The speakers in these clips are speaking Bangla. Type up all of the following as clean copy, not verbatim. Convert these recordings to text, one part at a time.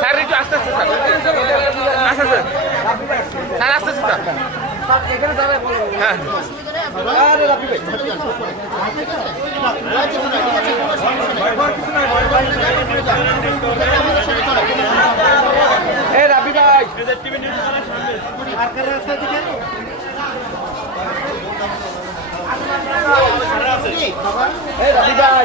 স্যার একটু আস্তে আস্তে স্যার আস্তে আস্তে স্যার আস্তে আস্তে স্যার হ্যাঁ এই রাবি ভাই এই রাবি ভাই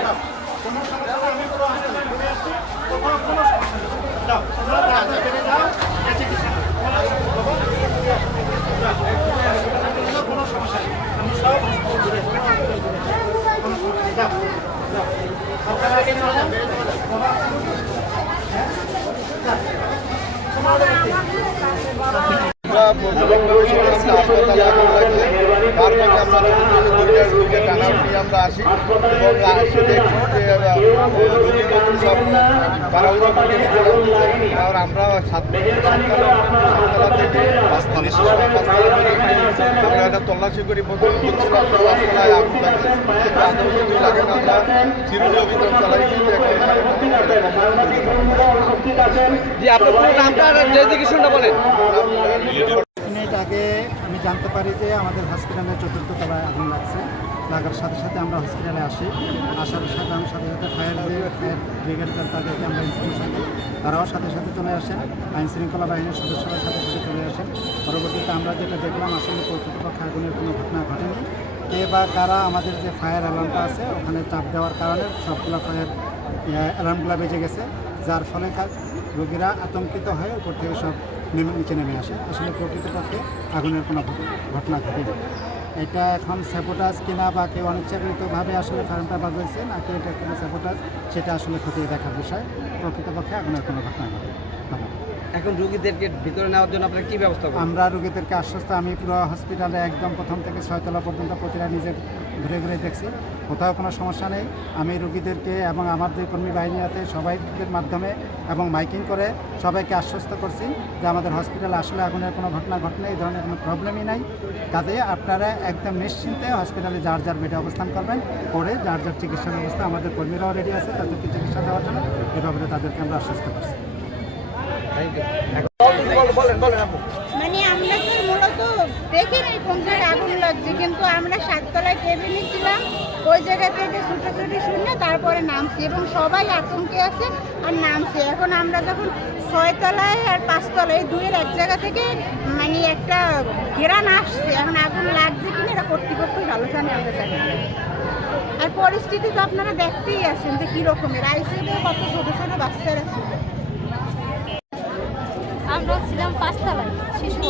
আমরা আসি এবং এসে দেখি যে রোগীর মধ্যে সব তাড়াহুড়ো করে আর আমরা সাততলা থেকে আমরা একটা তল্লাশি করি পাঁচতলায় আগুন লাগে লাগে না আমরা চিরুনি অভিযান চালাইছি যে আপনার নামটা ডেজিগনেশনটা বলেন। মিনিট আগে আমি জানতে পারি যে আমাদের হসপিটালের চতুর্থ তলায় আগুন লাগছে। লাগার সাথে সাথে আমরা হসপিটালে আসি, আসার সাথে আমি সাথে সাথে ফায়ার ব্রিগেড তাদেরকে আমরা ইনফরমেশন দিই, তারাও সাথে সাথে চলে আসেন, আইন শৃঙ্খলা বাহিনীর সদস্যরা সাথে সাথে চলে আসেন। পরবর্তীতে আমরা যেটা দেখলাম আসলে প্রকৃতপক্ষে আগুনের কোনো ঘটনা ঘটেনি। কে বা কারা আমাদের যে ফায়ার অ্যালার্মটা আছে ওখানে চাপ দেওয়ার কারণে সবগুলো ফায়ার অ্যালার্মগুলো বেজে গেছে, যার ফলে রোগীরা আতঙ্কিত হয়ে উপর থেকে সব নিচে নেমে আসে। আসলে প্রকৃতপক্ষে আগুনের কোনো ঘটনা ঘটেনি। এটা এখন স্যাবোটাজ কিনা বা কেউ অনিচ্ছাকৃতভাবে আসলে ফার্মটা বাজাইছে নাকি এটা কোনো স্যাবোটাজ, সেটা আসলে খতিয়ে দেখার বিষয়। প্রকৃতপক্ষে আগুনের কোনো ঘটনা ঘটে। এখন রোগীদেরকে ভিতরে নেওয়ার জন্য আপনারা কী ব্যবস্থা করেন? আমরা রোগীদেরকে আশ্বস্ত, আমি পুরো হসপিটালে একদম প্রথম থেকে 6 তলা পর্যন্ত প্রতিটা নিজে ঘুরে ঘুরে দেখছি, কোথাও কোনো সমস্যা নেই। আমি রোগীদেরকে এবং আমার যে কর্মী বাহিনী আছে সবাইদের মাধ্যমে এবং মাইকিং করে সবাইকে আশ্বস্ত করছি যে আমাদের হসপিটালে আসলে আগুনের কোনো ঘটনা ঘটনা এই ধরনের কোনো প্রবলেমই নাই। কাজে আপনারা একদম নিশ্চিন্তে হসপিটালে যার যার বেডে অবস্থান করবেন, করে যার যার চিকিৎসা ব্যবস্থা আমাদের কর্মীরাও রেডি আছে তাদেরকে চিকিৎসা দেওয়ার জন্য, এ ব্যাপারে তাদেরকে আমরা আশ্বস্ত করছি। মানে আমরা তো মূলত দেখিনি কোন জায়গায় আগুন লাগছে, কিন্তু আমরা 7 তলায় কেবিনে ছিলাম, ওই জায়গা থেকে ছুটাছুটি শুনে তারপরে নামছি এবং সবাই আতঙ্কে আছে আর নামছে। এখন আমরা যখন 6 তলায় আর 5 তলায় দুইয়ের এক জায়গা থেকে মানে একটা ঘেরান আসছে, এখন আগুন লাগছে কিনা এটা কর্তৃপক্ষই ভালো জানে, আমরা জানি। আর পরিস্থিতি তো আপনারা দেখতেই আছেন যে কীরকমের আইসিইউতে কত ছোটো ছোটো বাচ্চারা ছিল। আমরা ছিলাম 5 তলায় শিশু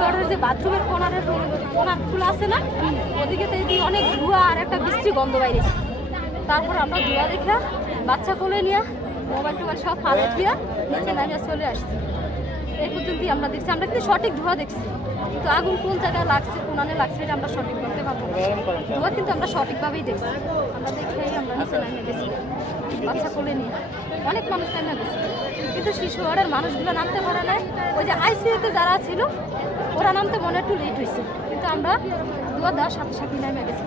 ওয়ার্ডের যে বাথরুমের কোনার খোলা আছে না, ওদিকে তো এদিকে অনেক ধোঁয়া আর একটা বৃষ্টি গন্ধ বাইরেছে। তারপর আমরা ধোঁয়া দেখা বাচ্চা কোলে নিয়ে মোবাইল টোবাইল সব ফালে দিয়ে নিচে নামিয়ে চলে আসছি। এই পর্যন্তই আমরা দেখছি, আমরা কিন্তু সঠিক ধোঁয়া দেখছি, কিন্তু আগুন কোন জায়গায় লাগছে কোন আনে লাগছে এটা আমরা সঠিক করতে পারবো না। ধোঁয়া কিন্তু আমরা সঠিকভাবেই দেখছি, আমরা দেখেই আমরা নিচে নামিয়ে গেছি বাচ্চা কোলে নিয়ে। অনেক মানুষ নামিয়ে গেছে, কিন্তু শিশু ওয়ার্ডের মানুষগুলো নামতে পারে না। ওই যে আইসিইউতে যারা ছিল ওরা নামতে মনে একটু লেট হয়েছে, কিন্তু আমরা ধোঁয়া দেওয়ার সাথে সাথে নেমে গেছি।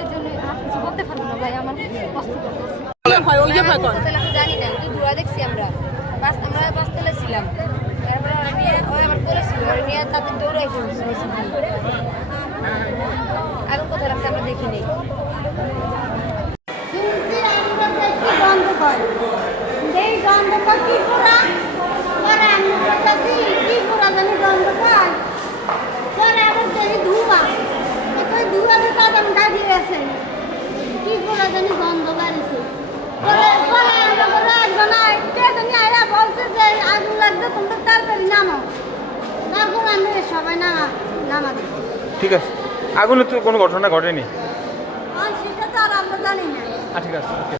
এই জন্য আর কিছু বলতে পারবো না ভাই, আমার কষ্ট করতেছে। জানি না, কিন্তু ধোঁয়া দেখছি আমরা 5 তলায় ছিলাম। তারপরে আমার করেছিল নিয়ে তাদের দৌড়াই আগুন কোথায় রাখছে আমরা দেখিনি। সবাই নামা দিচ্ছি। ঠিক আছে, আগুনের তো কোনো ঘটনা ঘটেনি, সেটা তো আর আমরা জানি না। ঠিক আছে।